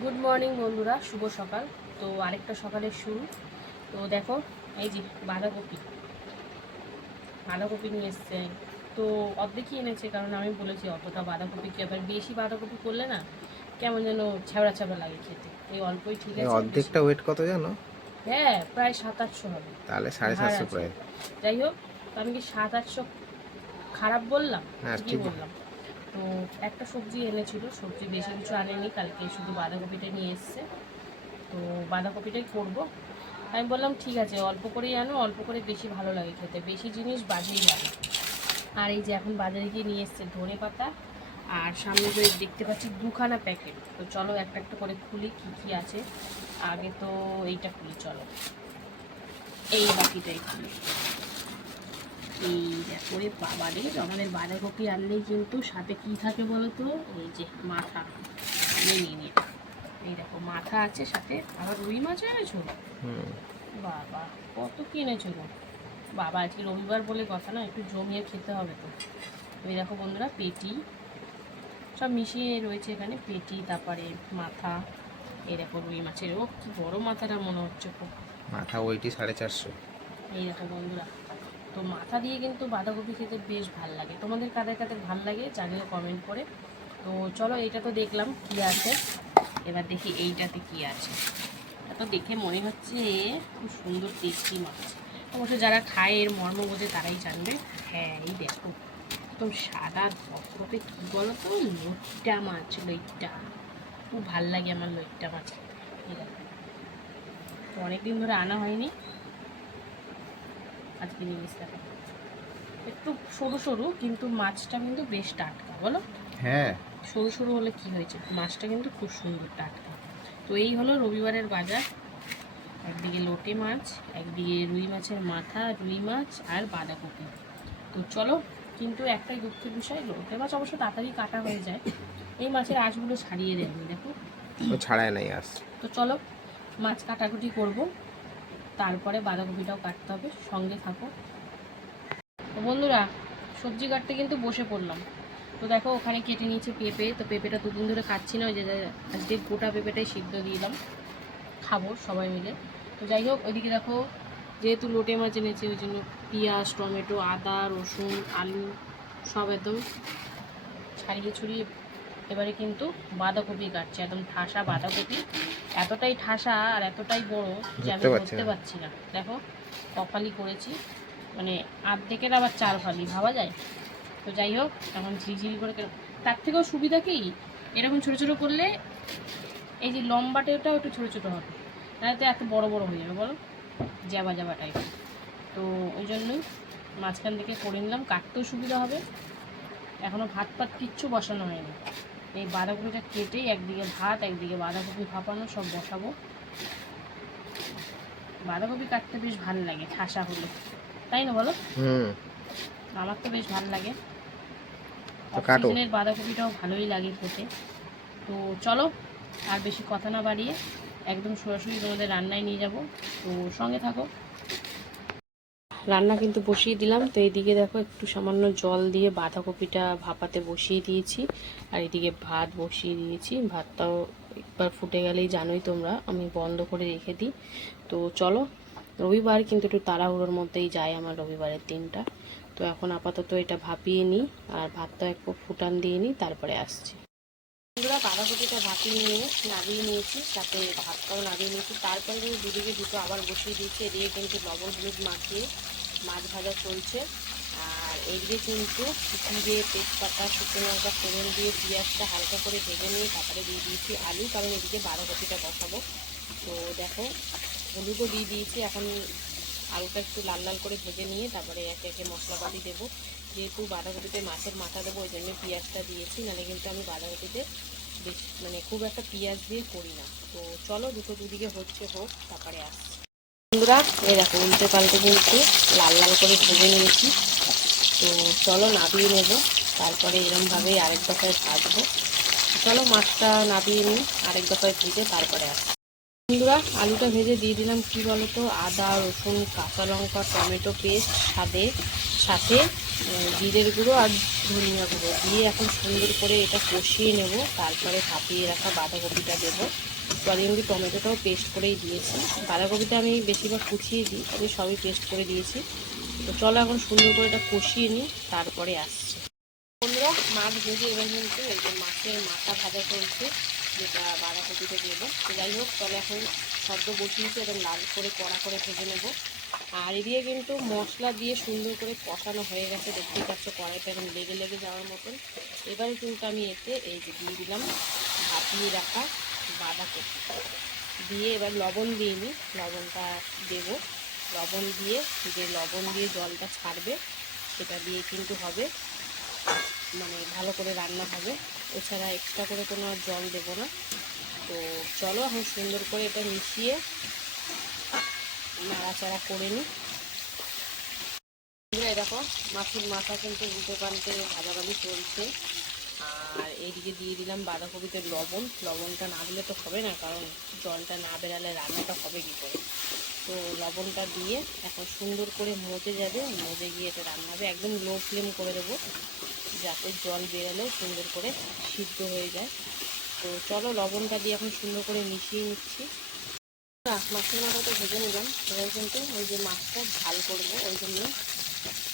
Good morning বন্ধুরা। শুভ সকাল। তো আরেকটা সকালের শুরু। তো দেখো এই যে বাঁধাকপি। বাঁধাকপি নিয়ে এসছে। তো অর্ধেকই এনেছে কারণ আমি বলেছি অতটা বাঁধাকপি কি আবার বেশি বাঁধাকপি করলে না কেমন যেন ছ্যাবড়া ছ্যাবড়া লাগে খেতে। এই অল্পই ঠিক আছে অর্ধেকটা ওয়েট কত জানো? হ্যাঁ প্রায় সাত আটশো হবে। তাহলে সাড়ে সাতশো প্রায়। যাই হোক আমি কি সাত আটশো খারাপ বললাম? হ্যাঁ, কি ঠিক। বললাম। তো একটা সবজি এনেছিল, সবজি বেশি কিছু আনেনি, কালকে শুধু বাঁধাকপিটা নিয়ে এসছে। তো বাঁধাকপিটাই করব। আমি বললাম, ঠিক আছে, অল্প করেই আনো, অল্প করে বেশি ভালো লাগে খেতে। বেশি জিনিস বাজেই লাগে আর এই যে এখন বাজারে গিয়ে নিয়ে এসছে ধনে পাতা, আর সামনে যে দেখতে পাচ্ছি দুখানা প্যাকেট। তো চলো একটা একটা করে খুলি, কি কি আছে। আগে তো এইটা খুলি, চলো। এই বাকিটাই খুলি। এই দেখো রে বাবা দেখেছ আমাদের বাঁধাকপি আনলেই কিন্তু সাথে কি থাকে বলো তো এই যে মাথা নিয়ে নিয়ে এই দেখো মাথা আছে সাথে আবার রুই মাছ এনেছো? বাবা কত কিনেছো গো? বাবা আজকে রবিবার বলে কথা না একটু জমিয়ে খেতে হবে তো। এই দেখো বন্ধুরা পেটি। সব মিশিয়ে রয়েছে এখানে পেটি তারপরে মাথা এই দেখো রুই মাছের। ও কি বড় মাথাটা মনে হচ্ছে খুব। মাথা ওইটি সাড়ে চারশো। এই দেখো বন্ধুরা তো মাথা দিয়ে কিন্তু বাঁধাকপি খেতে বেশ ভালো লাগে। তোমাদের কাদের কাদের ভালো লাগে জানিও কমেন্ট করে। তো চলো এইটা তো দেখলাম কি আছে। এবার দেখি এইটাতে কি আছে। তো দেখে মনে হচ্ছে খুব সুন্দর টেস্টি মাছ। অবশ্য যারা খায় এর মর্ম বোঝে তারাই জানবে। হ্যাঁ এই দেখো। একদম সাদা ধপধপে কী বলো তো লইট্টা মাছ লইট্টা খুব ভালো লাগে আমার লইট্টা মাছ। অনেকদিন ধরে আনা হয়নি। আজকে দেখা একটু সরু সরু কিন্তু মাছটা কিন্তু বেশ টাটকা বলো? হ্যাঁ। সরু সরু হলে কি হয়েছে? মাছটা কিন্তু খুব সুন্দর টাটকা। তো এই হলো রবিবারের বাজার। একদিকে লোটে মাছ একদিকে রুই মাছের মাথা রুই মাছ আর বাঁধাকপি। তো চলো কিন্তু একটাই দুঃখের বিষয় লোটে মাছ অবশ্য তাড়াতাড়ি কাটা হয়ে যায়। এই মাছের আঁশগুলো ছাড়িয়ে দেয়নি দেখো। ও ছাড়াই নাই আস তো চলো মাছ কাটাকুটি করব। তারপরে বাঁধাকপিটাও কাটতে হবে, সঙ্গে থাকো। তো বন্ধুরা, সবজি কাটতে কিন্তু বসে পড়লাম। তো দেখো, ওখানে কেটে নিয়েছে পেঁপে। তো পেঁপেটা দুদিন ধরে খাচ্ছি না, ওই যে আজকে গোটা পেঁপেটাই সিদ্ধ দিলাম। খাব সবাই মিলে। তো যাই হোক, ওইদিকে দেখো, যেহেতু লোটে মাছ এনেছে, ওই জন্য পেঁয়াজ, টমেটো, আদা, রসুন, আলু সব একদম ছাড়িয়ে ছড়িয়ে এবারে কিন্তু বাঁধাকপি কাটছে একদম ঠাসা বাঁধাকপি। এতটাই ঠাসা আর এতটাই বড় যে আমি ধরতে পারছি না। দেখো কপালি করেছি মানে আর্ধেকের আবার চার ফালি ভাবা যায়? তো যাই হোক এখন ঝিঝিরি করে তার থেকেও সুবিধা কি? এরকম ছোটো ছোটো করলে এই যে লম্বাটেটাও একটু ছোটো ছোটো হবে। তাহলে তো এত বড় বড় হয়ে যাবে বলো? জ্যাবা জ্যাবা টাইপের তো ওই জন্যই মাঝখান থেকে করে নিলাম কাটতেও সুবিধা হবে। এখনও ভাত পাত কিচ্ছু বসানো হয়নি। এই বাঁধাকপিটা কেটে একদিকে ভাত একদিকে বাঁধাকপি ভাপানো সব বসাবো। বাঁধাকপি কাটতে বেশ ভালো লাগে ঠাসা হলে। তাই না বলো? হুম। আমার তো বেশ ভালো লাগে। অক্সিজেনের বাঁধাকপিটাও ভালোই লাগে খেতে। তো চলো আর বেশি কথা না বাড়িয়ে একদম সরাসরি তোমাদের রান্নায় নিয়ে যাব। তো সঙ্গে থাকো। রান্না কিন্তু বসিয়ে দিলাম। তো এইদিকে দেখো একটু সামান্য জল দিয়ে বাঁধাকপিটা ভাপাতে বসিয়ে দিয়েছি। আর এদিকে ভাত বসিয়ে দিয়েছি। ভাতটাও একবার ফুটে গেলেই জানোই তোমরা, আমি বন্ধ করে রেখে দিই। তো চলো, রবিবার কিন্তু একটু তাড়াহুড়োর মধ্যেই যায় আমার রবিবারের দিনটা। তো এখন আপাতত এটা ভাপিয়ে নিই, আর ভাতটা একটু ফুটান দিয়ে নিই, তারপরে আসছি। বন্ধুরা, বাঁধাকপিটা ভাপিয়ে নিয়ে নামিয়ে নিয়েছি সাথে ভাতটাও নামিয়ে নিয়েছি। তারপরে কিন্তু দুদিকে দুটো আবার বসিয়ে দিয়েছি, এদিকে কিন্তু লবণ হলুদ মাখিয়ে মাছ ভাজা চলছে। আর এদিকে কিন্তু জিরে তেজপাতা, শুকনো লঙ্কা, ফোড়ন দিয়ে পেঁয়াজটা হালকা করে ভেজে নিয়ে তারপরে দিয়ে দিয়েছি আলু, কারণ এদিকে বাঁধাকপিটা বসাবো। তো দেখো, হলুদও দিয়ে দিয়েছি, এখন আলুটা একটু লাল লাল করে ভেজে নিয়ে তারপরে একে একে মশলাপাতি দেবো। যেহেতু বাঁধাকপিতে মাছের মাথা দেবো, ওই জন্য পেঁয়াজটা দিয়েছি, নাহলে কিন্তু আমি বাঁধাকপিতে বেশ মানে খুব একটা পেঁয়াজ দিয়ে করি না। তো চলো দুটো দুদিকে হচ্ছে হোক, তারপরে আসছি। বন্ধুরা দেখো, উল্টে পাল্টে কিন্তু লাল লাল করে ভেজে নিয়েছি। তো চলো নাবিয়ে নেব, তারপরে এরমভাবেই আরেক দফায় ভাজবো। চলো মাছটা নাবিয়ে নিই, আরেক দফায় ভেজে তারপরে আসছি বন্ধুরা, আলুটা ভেজে দিয়ে দিলাম কি বলতো? আদা, রসুন, কাঁচা লঙ্কা, টমেটো পেস্ট সাথে সাথে জিরের গুঁড়ো আর ধনিয়া গুঁড়ো। দিয়ে এখন সুন্দর করে এটা কষিয়ে নেব। তারপরে ভাপিয়ে রাখা বাঁধাকপিটা দেবো। সরি আমি টমেটোটাও পেস্ট করেই দিয়েছি। বাঁধাকপিটা আমি বেশিরভাগ কুচিয়ে দিই, আমি সবই পেস্ট করে দিয়েছি। তো চলো এখন সুন্দর করে এটা কষিয়ে নিই, তারপরে আসছে। বন্ধুরা, মাছ ভেজে এবার কিন্তু এই যে মাছের মাথা ভাজা চলছে, যেটা বাঁধাকপিতে দেবো। তো যাই হোক তাহলে এখন সদ্য বসিয়েছি এবং লাল করে কড়া করে ভেজে নেব। আর এদিকে কিন্তু মশলা দিয়ে সুন্দর করে কষানো হয়ে গেছে, দেখতেই পাচ্ছ কড়াইটা এখন লেগে লেগে যাওয়ার মতন। এবারে কিন্তু আমি এতে এই যে দিয়ে দিলাম, ভাপিয়ে রাখা বাঁধাকপি দিয়ে এবার লবণ দিয়ে নিই লবণটা দেবো। লবণ দিয়ে যে লবণ দিয়ে জলটা ছাড়বে, সেটা দিয়ে কিন্তু হবে মানে ভালো করে রান্না হবে। এছাড়া এক্সট্রা করে কোনো জল দেবো না। তো চলো এখন সুন্দর করে এটা মিশিয়ে নাড়াচাড়া করে নিই দেখো, মাছের মাথা কিন্তু উল্টো পাল্টে ভাজাভাজি চলছে। আর এইদিকে দিয়ে দিলাম বাঁধাকপিতে লবণ। লবণটা না দিলে তো হবে না, কারণ জলটা না বেরালে রান্নাটা হবে কী করে? তো লবণটা দিয়ে এখন সুন্দর করে মজে যাবে। মজে গিয়ে এটা রান্না হবে। একদম লো ফ্লেম করে দেবো, যাতে জল বেরালে সুন্দর করে সিদ্ধ হয়ে যায়। তো চলো লবণটা দিয়ে এখন সুন্দর করে মিশিয়ে নিচ্ছি। মাছের মাথাটা ভেজে নিলাম। এবার কিন্তু ওই যে মাছটা ঝাল করব, ওই জন্য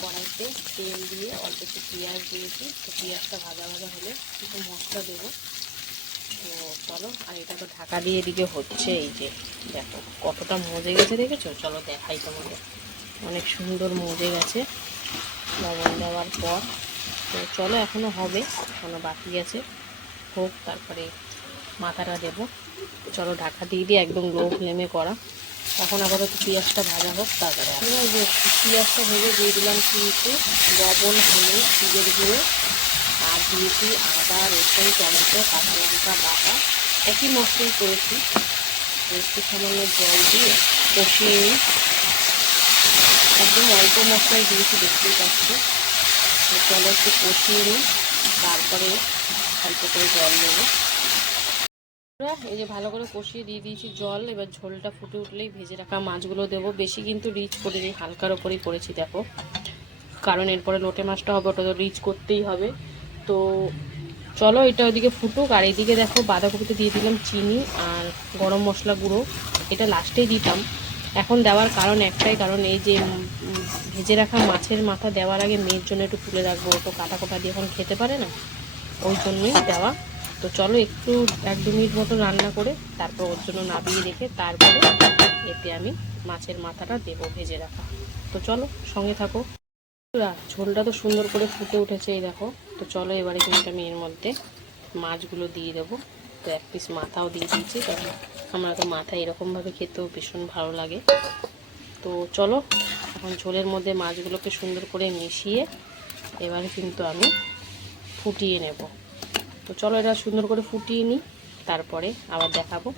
কড়াইতে তেল দিয়ে অল্প একটু পেঁয়াজ দিয়েছি। তো পেঁয়াজটা ভাজা ভাজা হলে কিছু মশলা দেবো। তো চলো, আর এটা তো ঢাকা দিয়ে এদিকে হচ্ছে এই যে, দেখো কতটা মজে গেছে দেখেছ? চলো দেখাই তোমাদের। অনেক সুন্দর মজে গেছে লবণ দেওয়ার পর। তো চলো এখনও হবে এখনও বাকি আছে। হোক, তারপরে মাথাটা দেবো। চলো, ঢাকা দিয়ে দিয়ে একদম লো ফ্লেমে করা। এখন আপাতত পেঁয়াজটা ভাজা হোক তারপরে পেঁয়াজটা ভেজে দিয়ে দিলাম কিন্তু লবণ হলুদ চিজের গুঁড়ো আর দিয়েছি আদা রসুন টমেটো কাঁচা লঙ্কা বাটা। একই মশলাই করেছি। একটু সামান্য জল দিয়ে কষিয়ে নিই। একদম অল্প মশলাই দিয়েছি দেখতেই পাচ্ছি। চলো একটু কষিয়ে নিই তারপরে অল্প করে জল বন্ধুরা, এই যে ভালো করে কষিয়ে দিয়ে দিয়েছি জল, এবার ঝোলটা ফুটে উঠলেই ভেজে রাখা মাছগুলো দেবো। বেশি কিন্তু রিচ করে করিনি, হালকার ওপরেই করেছি, দেখো। কারণ এরপরে লোটে মাছটা হবে, ওটা তো রিচ করতেই হবে। তো চলো এটা ওইদিকে ফুটুক, আর এইদিকে দেখো বাঁধাকপিতে দিয়ে দিলাম চিনি আর গরম মশলা গুঁড়ো। এটা লাস্টেই দিতাম। এখন দেওয়ার কারণ একটাই, কারণ এই যে ভেজে রাখা মাছের মাথা দেওয়ার আগে মেয়ের জন্য একটু তুলে রাখব। তো কাটা কোটা দিয়ে এখন খেতে পারে না, ওই জন্যই দেওয়া। তো চলো একটু এক দু মিনিট মতো রান্না করে তারপর ওর জন্য নাবিয়ে রেখে তারপরে এতে আমি মাছের মাথাটা দেবো ভেজে রাখা। তো চলো সঙ্গে থাকো। ঝোলটা তো সুন্দর করে ফুটে উঠেছে এই দেখো। তো চলো এবারে কিন্তু আমি এর মধ্যে মাছগুলো দিয়ে দেবো। তো এক পিস মাথাও দিয়ে দিয়েছি। কারণ আমরা তো মাথা এরকমভাবে খেতেও ভীষণ ভালো লাগে। তো চলো এখন ঝোলের মধ্যে মাছগুলোকে সুন্দর করে মিশিয়ে এবারে কিন্তু আমি ফুটিয়ে নেব। তো চলো এটা সুন্দর করে ফুটিয়ে নিই, তারপরে আবার দেখাবো।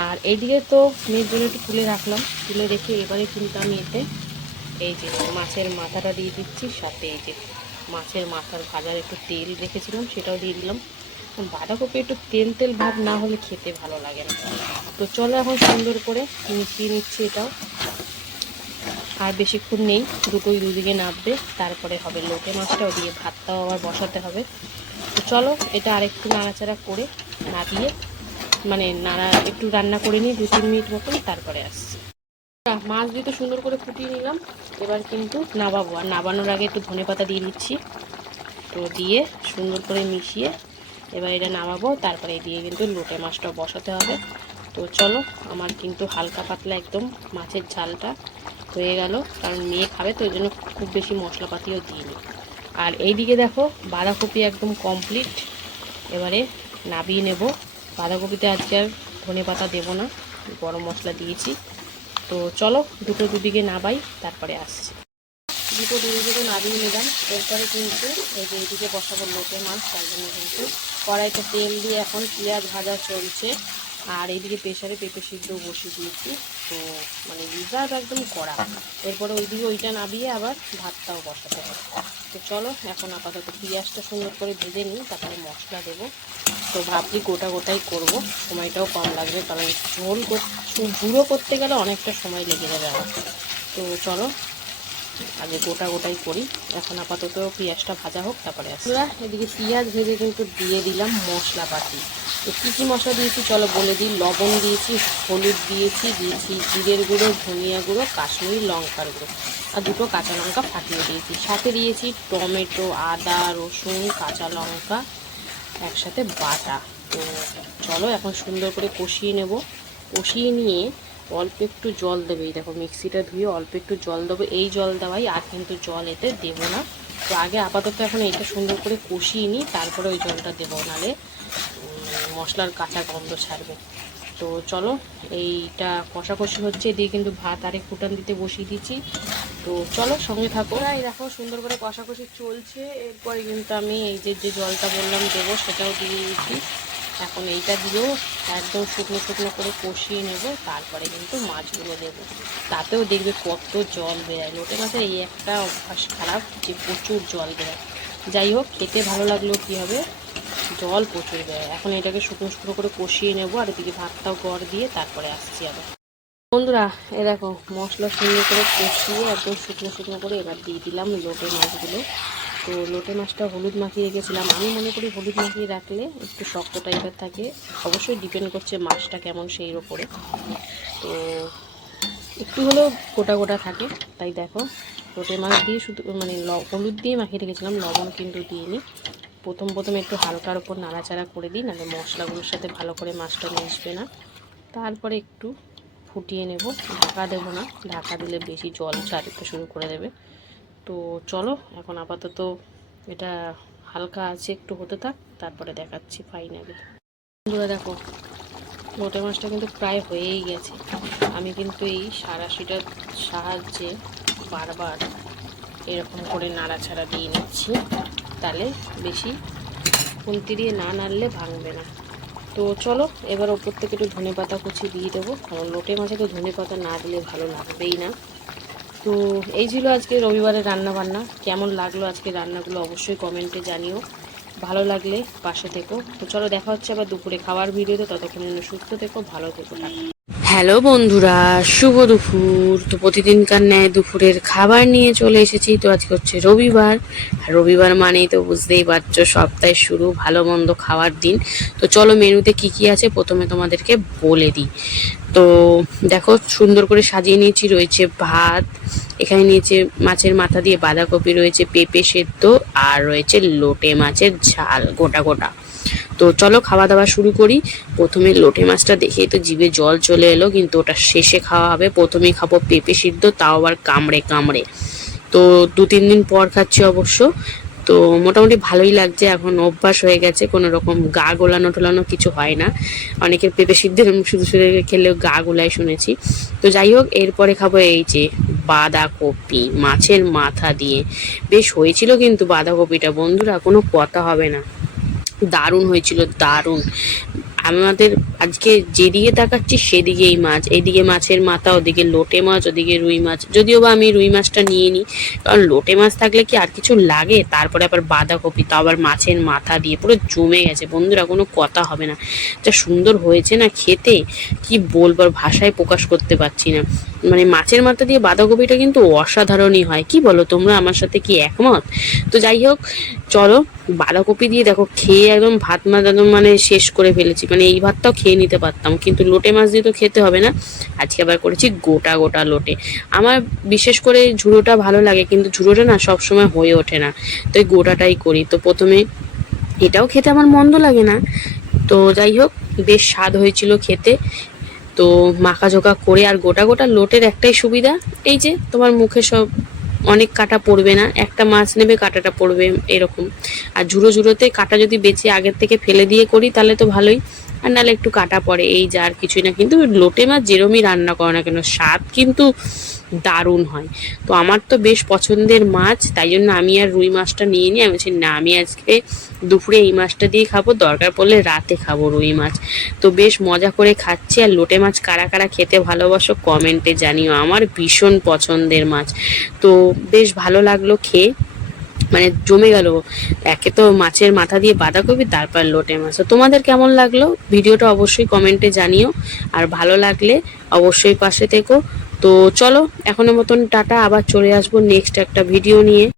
আর এইদিকে তো মেয়ের জন্য একটু তুলে রাখলাম, তুলে রেখে এবারে কিন্তু আমি এতে এই যে মাছের মাথাটা দিয়ে দিচ্ছি, সাথে এই যে মাছের মাথার ভাজার একটু তেল রেখেছিলাম, সেটাও দিয়ে দিলাম। বাঁধাকপি একটু তেল তেল ভাব না হলে খেতে ভালো লাগে না। তো চলো এখন সুন্দর করে মিশিয়ে নিচ্ছি এটাও। আর বেশিক্ষণ নেই, দুটোই দুদিকে নাববে, তারপরে হবে লোকে মাছটা ওদিকে ভাতটাও আবার বসাতে হবে। তো চলো, এটা আরেকটু নাড়াচাড়া করে নাড়িয়ে মানে নাড়া, একটু রান্না করে নিই দু তিন মিনিট মতন, তারপরে আসছি। মাছ দিয়ে তো সুন্দর করে ফুটিয়ে নিলাম। এবার কিন্তু নাবাবো, আর নাবানোর আগে একটু ধনে পাতা দিয়ে দিচ্ছি। তো দিয়ে সুন্দর করে মিশিয়ে এবার এটা নামাবো, তারপরে দিয়ে কিন্তু লোটে মাছটা বসাতে হবে। তো চলো, আমার কিন্তু হালকা পাতলা একদম মাছের ঝালটা হয়ে গেল, কারণ মেয়ে খাবে, তো ওই জন্য খুব বেশি মশলাপাতিও দিইনি। আর এইদিকে দেখো, বাঁধাকপি একদম কমপ্লিট এবারে নাবিয়ে নেব। বাঁধাকপিতে আজকে আর ধনে পাতা দেবো না, গরম মশলা দিয়েছি। তো চলো, দুটো দুদিকে নাবাই, তারপরে আসছি। দুটো দুদিকে নাবিয়ে নিলাম। এরপরে কিন্তু এই যে এইদিকে বসাবো লোটে মাছ, তার জন্য কিন্তু কড়াইতে তেল দিয়ে এখন পেঁয়াজ ভাজা চলছে। আর এইদিকে প্রেশারে পেঁপে সিদ্ধ বসিয়ে দিয়েছি। তো মানে রিজার্ভ একদম করা এরপরে ওইদিকে ওইটা নাবিয়ে আবার ভাতটাও বসাতে হবে। তো চলো, এখন আপাতত পেঁয়াজটা সুন্দর করে ভেজে নিই, তারপরে মশলা দেবো। তো ভাবছি গোটা গোটাই করব। সময়টাও কম লাগবে, কারণ ঝোল ঝুড়ো করতে গেলে অনেকটা সময় লেগে যাবে আমার। তো চলো আগে গোটা গোটাই করি। এখন আপাতত পেঁয়াজটা ভাজা হোক, তারপরে আসলে এদিকে পেঁয়াজ ভেজে কিন্তু দিয়ে দিলাম মশলা পাতি তো কী কী মশলা দিয়েছি চলো বলে দিই। লবণ দিয়েছি, হলুদ দিয়েছি দিয়েছি জিরের গুঁড়ো, ধনিয়া গুঁড়ো, কাশ্মীরি লঙ্কার গুঁড়ো। আর দুটো কাঁচা লঙ্কা ফাটিয়ে দিয়েছি। সাথে দিয়েছি টমেটো, আদা, রসুন, কাঁচা লঙ্কা, একসাথে বাটা। তো চলো এখন সুন্দর করে কষিয়ে নেব। কষিয়ে নিয়ে অল্প একটু জল দেবে। এই দেখো মিক্সিটা ধুয়ে অল্প একটু জল দেবো। এই জল দেওয়াই আর কিন্তু জল এতে দেবো না। তো আগে আপাতত এখন এইটা সুন্দর করে কষিয়ে নিই, তারপরে ওই জলটা দেবো। নালে মশলার কাঁচা গন্ধ ছাড়বে। তো চলো, এইটা কষাকষি হচ্ছে। দিয়ে কিন্তু ভাত আরেক ফুটান দিতে বসিয়ে দিচ্ছি। তো চলো, সঙ্গে থাকো। এই দেখো, সুন্দর করে কষাকষি চলছে। এরপরে কিন্তু আমি এই যে যে জলটা বললাম দেবো, সেটাও দিয়ে দিয়েছি এখন এইটা দিয়েও একদম শুকনো শুকনো করে কষিয়ে নেব, তারপরে কিন্তু মাছগুলো দেবো। তাতেও দেখবে কত জল বেরোয়। লোটে মাছের এই একটা অভ্যাস খারাপ যে প্রচুর জল বেরোয়। যাই হোক, খেতে ভালো লাগলেও কী হবে জল প্রচুর বেরোয়। এখন এটাকে শুকনো শুকনো করে কষিয়ে নেব আর এদিকে ভাতটাও গড় দিয়ে তারপরে আসছি আবার। বন্ধুরা, এ দেখো, মশলা সুন্দর করে কষিয়ে একদম শুকনো শুকনো করে এবার দিয়ে দিলাম লোটে মাছগুলো। তো লোটে মাছটা হলুদ মাখিয়ে রেখেছিলাম। আমি মনে করি হলুদ মাখিয়ে রাখলে একটু শক্ত টাইপের থাকে। অবশ্যই ডিপেন্ড করছে মাছটা কেমন সেই ওপরে তো একটু হলেও গোটা গোটা থাকে। তাই দেখো, লোটে মাছ দিয়ে শুধু মানে হলুদ দিয়ে মাখিয়ে রেখেছিলাম, লবণ কিন্তু দিইনি। প্রথম প্রথম একটু হালকার ওপর নাড়াচাড়া করে দিই, নাহলে মশলাগুলোর সাথে ভালো করে মাছটা মিশবে না। তারপরে একটু ফুটিয়ে নেব। ঢাকা দেবো না। ঢাকা দিলে বেশি জল ছাড়তে শুরু করে দেবে। তো চলো, এখন আপাতত এটা হালকা আছে, একটু হতে থাক, তারপরে দেখাচ্ছি ফাইনালি বন্ধুরা দেখো লোটে মাছটা কিন্তু প্রায় হয়েই গেছে। আমি কিন্তু এই সারাশিটার সাহায্যে বারবার এরকম করে নাড়াচাড়া দিয়ে নিচ্ছি। তাহলে বেশি খুন্তি দিয়ে না নাড়লে ভাঙবে না। তো চলো, এবার ওপর থেকে একটু ধনে পাতা কুচি দিয়ে দেবো, কারণ লোটে মাছে তো ধনে পাতা না দিলে ভালো লাগবেই না। তো এই ছিল আজকে রবিবারের রান্না বান্না কেমন লাগল আজকে রান্নাগুলো অবশ্যই কমেন্টে জানিও। ভালো লাগলে পাশে থেকো। তো চলো দেখা হচ্ছে আবার দুপুরে খাওয়ার ভিডিওতে ততক্ষণ সুস্থ থেকো, ভালো থেকো হ্যালো বন্ধুরা, শুভ দুপুর। তো প্রতিদিনকার ন্যায় দুপুরের খাবার নিয়ে চলে এসেছি। তো আজকে হচ্ছে রবিবার। রবিবার মানেই তো বুঝতেই পারছ, সপ্তাহের শুরু, ভালো মন্দ খাওয়ার দিন। তো চলো মেনুতে কি কি আছে প্রথমে তোমাদেরকে বলে দিই। তো দেখো, সুন্দর করে সাজিয়ে নিয়েছি, রয়েছে ভাত, এখানে নিয়েছে মাছের মাথা দিয়ে বাঁধাকপি, রয়েছে পেঁপে সেদ্ধ, আর রয়েছে লোটে মাছের ঝাল, গোটা গোটা। তো চলো খাওয়া দাওয়া শুরু করি। প্রথমে লোটে মাছটা দেখেই তো জিভে জল চলে এলো, কিন্তু ওটা শেষে খাওয়া হবে। প্রথমেই খাব পেঁপে সিদ্ধ, তাও আবার কামড়ে কামড়ে। তো দু তিন দিন পর খাচ্ছি অবশ্য। তো মোটামুটি ভালোই লাগছে, এখন অভ্যাস হয়ে গেছে, কোনো রকম গা গোলানো টোলানো কিছু হয় না। অনেকের পেঁপে সিদ্ধ এরম শুধু শুধু খেলেও গা গোলাই শুনেছি। তো যাই হোক, এরপরে খাব এই যে বাঁধাকপি, মাছের মাথা দিয়ে। বেশ হয়েছিল কিন্তু বাঁধাকপিটা, বন্ধুরা, কোনো কথা হবে না। দারুণ হয়েছিল, দারুণ। আমাদের আজকে যেদিকে তাকাচ্ছি সেদিকেই মাছ। এইদিকে মাছের মাথা, ওদিকে লোটে মাছ, ওদিকে রুই মাছ। যদিও বা আমি রুই মাছটা নিয়ে নিই, কারণ লোটে মাছ থাকলে কি আর কিছু লাগে? তারপরে আবার বাঁধাকপি, তো আবার মাছের মাথা দিয়ে পুরো জমে গেছে। বন্ধুরা, কোনো কথা হবে না। যা সুন্দর হয়েছে না খেতে, কি বলব, আর ভাষায় প্রকাশ করতে পারছি না। মানে মাছের মাথা দিয়ে বাঁধাকপিটা কিন্তু অসাধারণই হয়। কি বলো, তোমরা আমার সাথে কি একমত? তো যাই হোক, চলো, বাঁধাকপি দিয়ে দেখো, খেয়ে একদম ভাত মাছ একদম মানে শেষ করে ফেলেছি। মানে এই ভাতটাও খেয়ে নিতে পারতাম, কিন্তু লোটে মাছ দিয়ে তো খেতে হবে না। আজকে আবার করেছি গোটা গোটা লোটে। আমার বিশেষ করে ঝুড়োটা ভালো লাগে, কিন্তু ঝুড়োটা না সবসময় হয়ে ওঠে না। তো এই গোটাটাই করি। তো প্রথমে এটাও খেতে আমার মন্দ লাগে না। তো যাই হোক, বেশ স্বাদ হয়েছিল খেতে। তো মাখাঝোকা করে আর গোটা গোটা লোটের একটাই সুবিধা, এই যে তোমার মুখে সব অনেক কাটা পড়বে না, একটা মাছ নেবে, কাটাটা পড়বে এরকম। আর ঝুড়ো ঝুড়োতে কাটা যদি বেঁচে আগের থেকে ফেলে দিয়ে করি তাহলে তো ভালোই, আর নাহলে একটু কাটা পড়ে, এই যা আর কিছুই না। কিন্তু লোটে মাছ যেরমই রান্না করো না কেন, স্বাদ কিন্তু দারুণ হয়। তো আমার তো বেশ পছন্দের মাছ, তাই জন্য আমি আর রুই মাছটা নিয়ে নিই আমি বলছি, না, আমি আজকে দুপুরে এই মাছটা দিয়ে খাব, দরকার পড়লে রাতে খাব রুই মাছ। তো বেশ মজা করে খাচ্ছি। আর লোটে মাছ কারা কারা খেতে ভালোবাসো কমেন্টে জানিও। আমার ভীষণ পছন্দের মাছ। তো বেশ ভালো লাগল খেয়ে। মানে জমে গেল। একে তো মাছের মাথা দিয়ে বাঁধাকপি, তারপর লোটে মাছ। তো তোমাদের কেমন লাগল? ভিডিওটা অবশ্যই কমেন্টে জানিও। আর ভালো লাগলে অবশ্যই পাশে থেকো। তো চলো এখনের মতন টাটা আবার চলে আসব নেক্সট একটা ভিডিও নিয়ে।